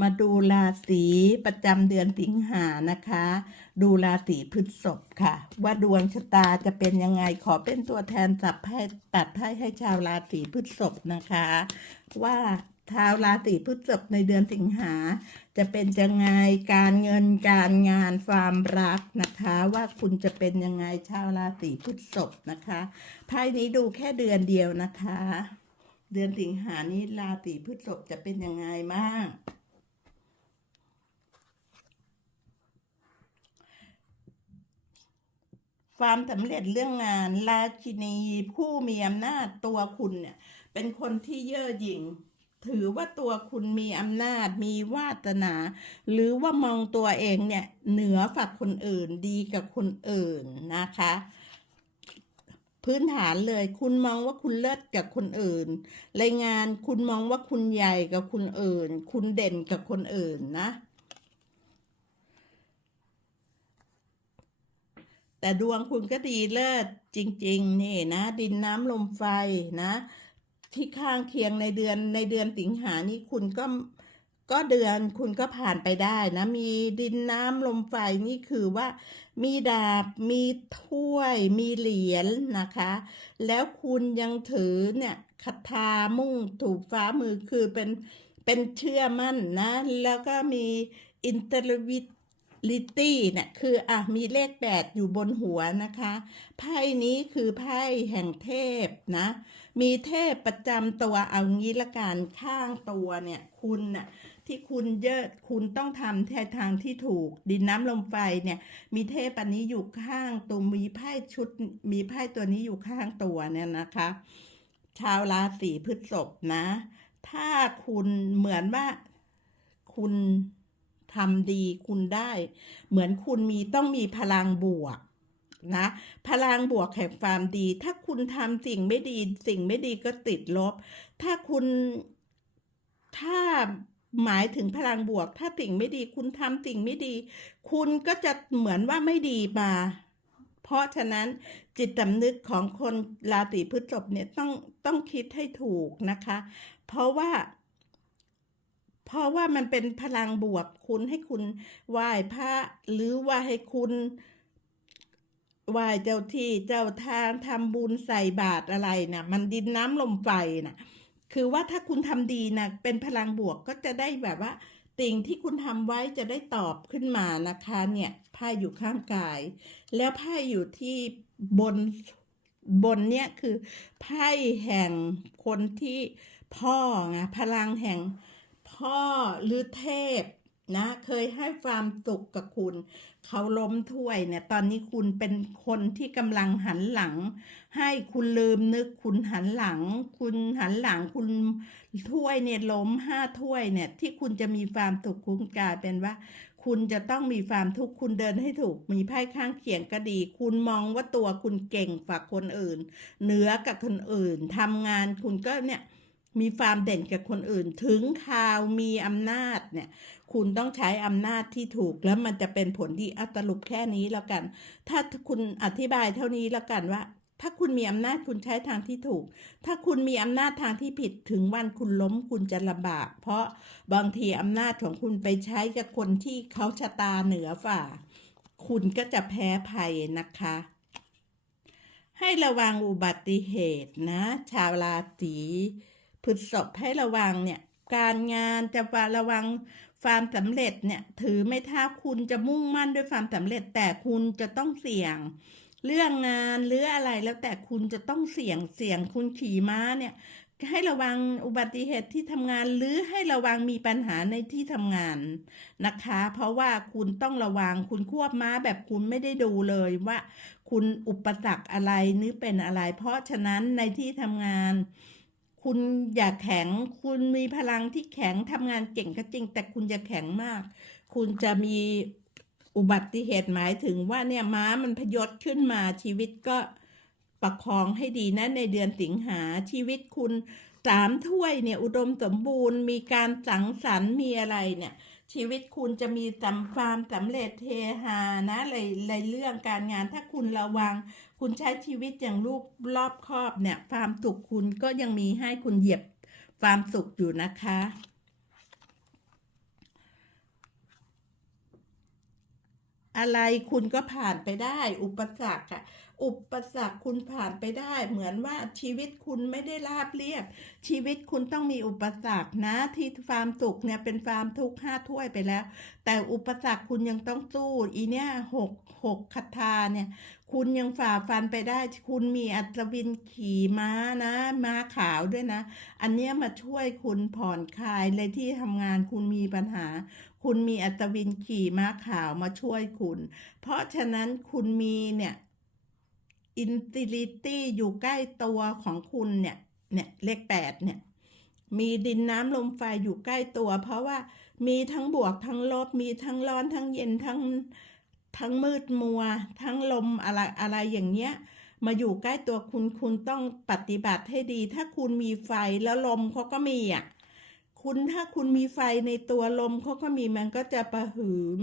มาดูราศีประจำเดือนสิงหานะคะ ดูราศีพฤษภค่ะ ว่าดวงชะตาจะเป็นยังไงขอเป็นตัวแทนสับให้ตัดให้ให้ชาวราศีพฤษภนะคะ ว่าชาวราศีพฤษภในเดือนสิงหา จะเป็นยังไงการเงินการงานความรักนะคะ ว่าคุณจะเป็นยังไงชาวราศีพฤษภนะคะไพ่นี้ดูแค่เดือนเดียวนะคะ เดือนสิงหานี้ราศีพฤษภจะเป็นยังไงบ้าง ความสำเร็จเรื่องงานราชินีผู้มีอำนาจตัวคุณเนี่ยเป็นคนที่เย่อหยิ่ง ถือว่าตัวคุณมีอำนาจมีวาสนา หรือว่ามองตัวเองเนี่ยเหนือฝักคนอื่นดีกับคนอื่นนะคะพื้นฐานเลยคุณมองว่าคุณเลิศกับคนอื่น รายงานคุณมองว่าคุณใหญ่กับคนอื่น คุณเด่นกับคนอื่นนะ แต่ดวงคุณก็ดีเลิศจริง ๆ นี่นะ ดินน้ำลมไฟนะ ที่ข้างเคียงในเดือนในเดือนสิงหานี่คุณก็ก็เดือนคุณก็ผ่านไปได้นะ มีดินน้ำลมไฟนี่คือว่า มีดาบมีถ้วยมีเหรียญนะคะ แล้วคุณยังถือเนี่ยคาถามุ่งถูกฟ้ามือคือเป็นเป็นเชื่อมั่นนะ แล้วก็มีอินเตอร์วิ ลิตี้เนี่ยคืออะมีเลขแปดอยู่บนหัวนะคะไพ่นี้คือไพ่แห่งเทพนะ มีเทพประจำตัวเอางี้ละกันข้างตัวเนี่ย คุณน่ะที่คุณเยอะคุณต้องทำแททางที่ถูก ดินน้ำลมไฟเนี่ย มีเทพอันนี้อยู่ข้างตัวมีไพ่ชุด มีไพ่ตัวนี้อยู่ข้างตัวเนี่ยนะคะ ชาวราศีพฤษภนะ ถ้าคุณเหมือนว่าคุณ ทำดีคุณได้ เหมือนคุณมีต้องมีพลังบวกนะพลังบวกแห่งความดี ถ้าคุณทำสิ่งไม่ดีสิ่งไม่ดีก็ติดลบ ถ้าคุณถ้าหมายถึงพลังบวก ถ้าสิ่งไม่ดี คุณทำสิ่งไม่ดี คุณก็จะเหมือนว่าไม่ดีมา เพราะฉะนั้นจิตสำนึกของคนราศีพฤษภเนี่ยต้องต้องคิดให้ถูกนะคะ เพราะว่า เพราะว่ามันเป็นพลังบวกคุณให้คุณไหว้พระหรือว่าให้คุณไหว้เจ้าที่เจ้าทางทำบุญใส่บาตรอะไรนะมันดินน้ำลมไฟนะคือว่าถ้าคุณทำดีนะเป็นพลังบวกก็จะได้แบบว่าสิ่งที่คุณทำไว้จะได้ตอบขึ้นมานะคะเนี่ยไพ่อยู่ข้างกาย แล้วไพ่อยู่ที่บนบนเนี่ยคือไพ่แห่งคนที่พ่อไงพลังแห่ง พ่อหรือเทพนะเคยให้ความสุขกับคุณ เขาล้มถ้วยเนี่ย ตอนนี้คุณเป็นคนที่กำลังหันหลัง ให้คุณลืมนึกคุณหันหลัง คุณหันหลังคุณถ้วยเนี่ยล้มห้าถ้วยเนี่ย ที่คุณจะมีความสุขคุณกลายเป็นว่า คุณจะต้องมีความทุกข์คุณเดินให้ถูก มีไพ่ข้างเคียงก็ดี คุณมองว่าตัวคุณเก่งกว่าคนอื่น เหนือกับคนอื่นทำงานคุณก็เนี่ย มีความเด่นกับคนอื่น ถึงข่าวมีอำนาจเนี่ย คุณต้องใช้อำนาจที่ถูกแล้วมันจะเป็นผลดีอาสรุปแค่นี้แล้วกัน ถ้าคุณอธิบายเท่านี้แล้วกันว่า ถ้าคุณมีอำนาจคุณใช้ทางที่ถูก ถ้าคุณมีอำนาจทางที่ผิดถึงวันคุณล้มคุณจะลำบาก เพราะบางทีอำนาจของคุณไปใช้กับคนที่เขาชะตาเหนือฝ่า คุณก็จะแพ้ภัยนะคะให้ระวังอุบัติเหตุนะ ชาวราศี พฤษภให้ระวังเนี่ยการงานจะระวังความสำเร็จเนี่ยถือไม่ท้าคุณจะมุ่งมั่นด้วยความสำเร็จแต่คุณจะต้องเสี่ยง เรื่องงานหรืออะไรแล้วแต่คุณจะต้องเสี่ยงเสี่ยงคุณขี่ม้าเนี่ยให้ระวังอุบัติเหตุที่ทำงานหรือให้ระวังมีปัญหาในที่ทำงานนะคะ เพราะว่าคุณต้องระวังคุณควบม้าแบบคุณไม่ได้ดูเลยว่า คุณอุปสรรคอะไรหรือเป็นอะไร เพราะฉะนั้นในที่ทำงาน คุณอย่าแข็ง คุณมีพลังที่แข็งทำงานเก่งก็จริง แต่คุณจะแข็งมาก คุณจะมีอุบัติเหตุหมายถึงว่าเนี่ยม้ามันพยศขึ้นมาชีวิตก็ประคองให้ดีนะในเดือนสิงหาชีวิตคุณสามถ้วยเนี่ยอุดมสมบูรณ์ มีการสังสรรค์มีอะไรเนี่ย ชีวิตคุณจะมีสำความสำเร็จเทหานะในในเรื่องการงานถ้าคุณระวัง คุณใช้ชีวิตอย่างลูกรอบครอบเนี่ยความสุขคุณก็ยังมีให้คุณเหยียบความสุขอยู่นะคะ อะไรคุณก็ผ่านไปได้อุปสรรคอะอุปสรรคคุณผ่านไปได้ เหมือนว่าชีวิตคุณไม่ได้ราบเรียบ ชีวิตคุณต้องมีอุปสรรคนะ ที่ฟาร์มสุขเนี่ยเป็นฟาร์มทุกห้าถ้วยไปแล้ว แต่อุปสรรคคุณยังต้องสู้อีเนี่ยหกหกคาถาเนี่ยคุณยังฝ่าฟันไปได้ คุณมีอัศวินขี่ม้านะ ม้าขาวด้วยนะ อันเนี้ยมาช่วยคุณผ่อนคลายเลยที่ทำงานคุณมีปัญหา คุณมีอัศวินขี่ม้าขาวมาช่วยคุณ เพราะฉะนั้นคุณมีเนี่ย อินติลิตี้อยู่ใกล้ตัวของคุณเนี่ยเนี่ยเลขแปดเนี่ยมีดินน้ำลมไฟอยู่ใกล้ตัว เพราะว่ามีทั้งบวกทั้งลบ มีทั้งร้อนทั้งเย็นทั้งทั้งมืดมัว ทั้งลมอะไรอะไรอย่างเงี้ยมาอยู่ใกล้ตัวคุณคุณต้องปฏิบัติให้ดี ถ้าคุณมีไฟแล้วลมเขาก็มีอะคุณถ้าคุณมีไฟในตัวลมเขาก็มีมันก็จะประหืม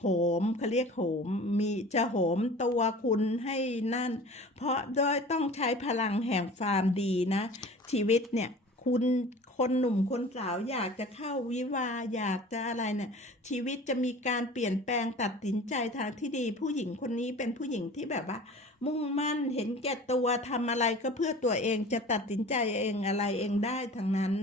โหมเขาเรียกโหมมีจะโหมตัวคุณให้นั่น เพราะโดยต้องใช้พลังแห่งความดีนะ ชีวิตเนี่ยคุณคนหนุ่มคนสาวอยากจะเข้าวิวาอยากจะอะไรเนี่ยชีวิตจะมีการเปลี่ยนแปลงตัดสินใจทางที่ดี ผู้หญิงคนนี้เป็นผู้หญิงที่แบบว่า มุ่งมั่นเห็นแก่ตัวทำอะไรก็เพื่อตัวเองจะตัดสินใจเองอะไรเองได้ทั้งนั้น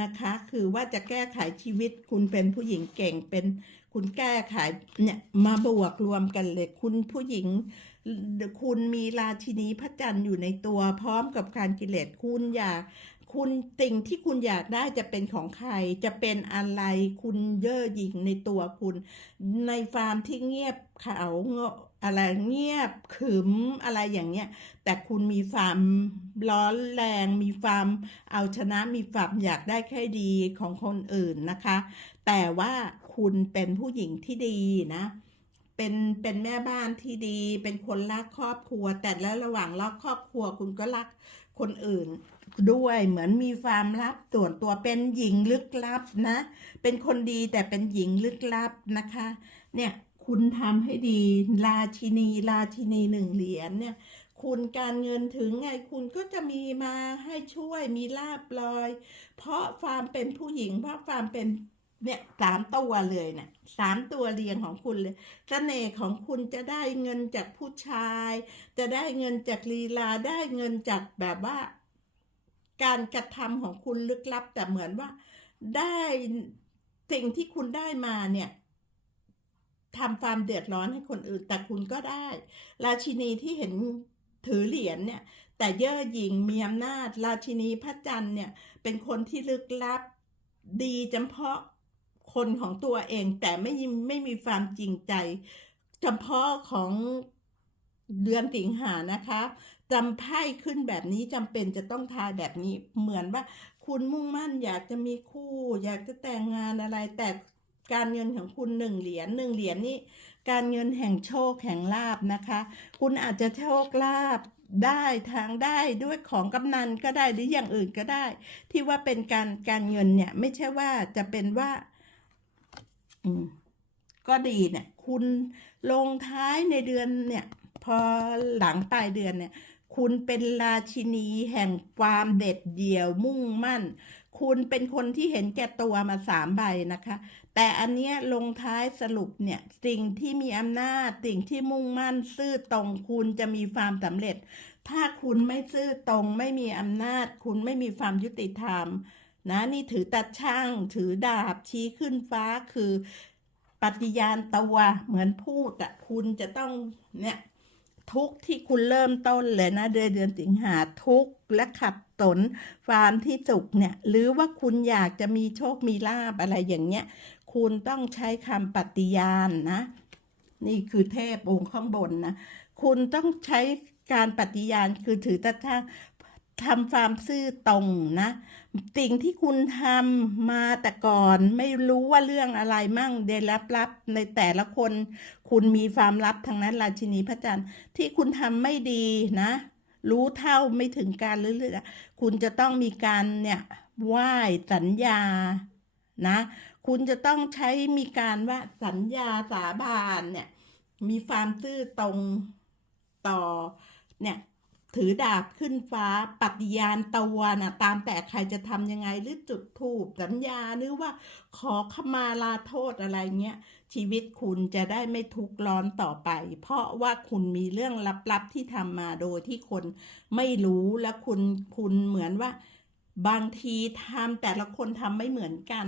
นะคะ คือว่าจะแก้ไขชีวิตคุณเป็นผู้หญิงเก่งเป็นคุณแก้ไขเนี่ยมาบวกรวมกันเลย คุณผู้หญิง คุณมีราชินีพระจันทร์อยู่ในตัวพร้อมกับการกิเลสคุณอยากคุณสิ่งที่คุณอยากได้จะเป็นของใครจะเป็นอะไรคุณเย่อหยิ่งในตัวคุณ ในฟาร์มที่เงียบเขาเงา อะไรเงียบขึมอะไรอย่างเงี้ย แต่คุณมีความร้อนแรง มีความเอาชนะมีความอยากได้แค่ดีของคนอื่นนะคะ แต่ว่าคุณเป็นผู้หญิงที่ดีนะเป็นเป็นแม่บ้านที่ดี เป็นคนรักครอบครัว แต่แล้วระหว่างรักครอบครัวคุณก็รักคนอื่นด้วยเหมือนมีความลับส่วนตัวเป็นหญิงลึกลับนะ เป็นคนดีแต่เป็นหญิงลึกลับนะคะ เนี่ย คุณทำให้ดี ราชินี ราชินีหนึ่งเหรียญเนี่ย คุณการเงินถึงไงคุณก็จะมีมาให้ช่วยมีลาบลอย เพราะความเป็นผู้หญิง เพราะความเป็นเนี่ยสามตัวเลยเนี่ยสามตัวเรียงของคุณเลยเสน่ห์ของคุณจะได้เงินจากผู้ชาย จะได้เงินจากลีลาได้เงินจากแบบว่า การกระทำของคุณลึกลับ แต่เหมือนว่าได้สิ่งที่คุณได้มาเนี่ย ทำความเดือดร้อนให้คนอื่น แต่คุณก็ได้ ราชินีที่เห็นถือเหรียญเนี่ยแต่เย่อหยิ่งมีอำนาจ ราชินีพระจันทร์เนี่ยเป็นคนที่ลึกลับดีจำเพาะคนของตัวเองแต่ไม่ไม่มีความจริงใจจำเพาะของเดือนสิงหานะคะจำไพ่ขึ้นแบบนี้จำเป็นจะต้องทาแบบนี้เหมือนว่า คุณมุ่งมั่นอยากจะมีคู่ อยากจะแต่งงานอะไร แต่ การเงินของคุณหนึ่งเหรียญหนึ่งเหรียญนี่การเงินแห่งโชคแห่งลาบนะคะ คุณอาจจะโชคลาบได้ทางได้ด้วยของกำนันก็ได้หรืออย่างอื่นก็ได้ ที่ว่าเป็นการการเงินเนี่ยไม่ใช่ว่าจะเป็นว่าอืมก็ดีเนี่ย คุณลงท้ายในเดือนเนี่ย พอหลังปลายเดือนเนี่ย คุณเป็นราชินีแห่งความเด็ดเดี่ยวมุ่งมั่น คุณเป็นคนที่เห็นแก่ตัวมาสามใบนะคะ แต่อันเนี้ยลงท้ายสรุปเนี่ยสิ่งที่มีอำนาจสิ่งที่มุ่งมั่นซื่อตรงคุณจะมีความสำเร็จ ถ้าคุณไม่ซื่อตรงไม่มีอำนาจ คุณไม่มีความยุติธรรม นะนี่ถือตัดช่าง ถือดาบชี้ขึ้นฟ้าคือปฏิญาณตัวเหมือนพูดอะคุณจะต้องเนี่ยทุกที่คุณเริ่มต้นเลยนะเดือนเดือนสิงหาทุกและขัด สนความที่สุขเนี่ยหรือว่าคุณอยากจะมีโชคมีลาบอะไรอย่างเงี้ยคุณต้องใช้คำปฏิญาณนะ นี่คือเทพองค์ข้างบนนะคุณต้องใช้การปฏิญาณคือถือตะท่างทำความซื่อตรงนะ สิ่งที่คุณทำมาแต่ก่อนไม่รู้ว่าเรื่องอะไรมั่งได้รับรับในแต่ละคน คุณมีความลับทางนั้นราชินีพระจันทร์ที่คุณทำไม่ดีนะ รู้เท่าไม่ถึงการเรื่อ คุณจะต้องมีการเนี่ยไหว้สัญญานะ คุณจะต้องใช้มีการว่าสัญญาสาบานเนี่ย มีความซื่อตรงต่อเนี่ยถือดาบขึ้นฟ้าปฏิญาณตะวันะตามแต่ใครจะทำยังไงหรือจุดธูปสัญญาหรือว่าขอขมาลาโทษอะไรเงี้ย ชีวิตคุณจะได้ไม่ทุกข์ร้อนต่อไป เพราะว่าคุณมีเรื่องลับๆที่ทำมาโดยที่คนไม่รู้และคุณคุณเหมือนว่าบางทีทำแต่ละคนทำไม่เหมือนกัน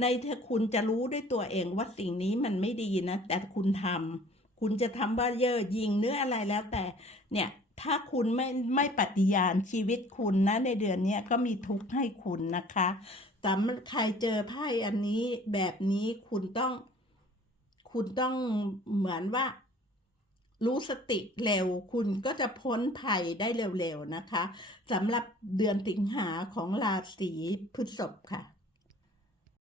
ในเธอคุณจะรู้ด้วยตัวเองว่าสิ่งนี้มันไม่ดีนะ แต่คุณทำคุณจะทำว่าเย่อหยิงเนื้ออะไรแล้วแต่ เนี่ย ถ้าคุณไม่ไม่ปฏิญาณชีวิตคุณนะ ในเดือนนี้ก็มีทุกข์ให้คุณนะคะสำหรับใครเจอไพ่อันนี้แบบนี้คุณต้อง คุณต้องเหมือนว่า รู้สติเร็ว คุณก็จะพ้นภัยได้เร็วๆนะคะสำหรับเดือนสิงหาของราศีพฤษภค่ะ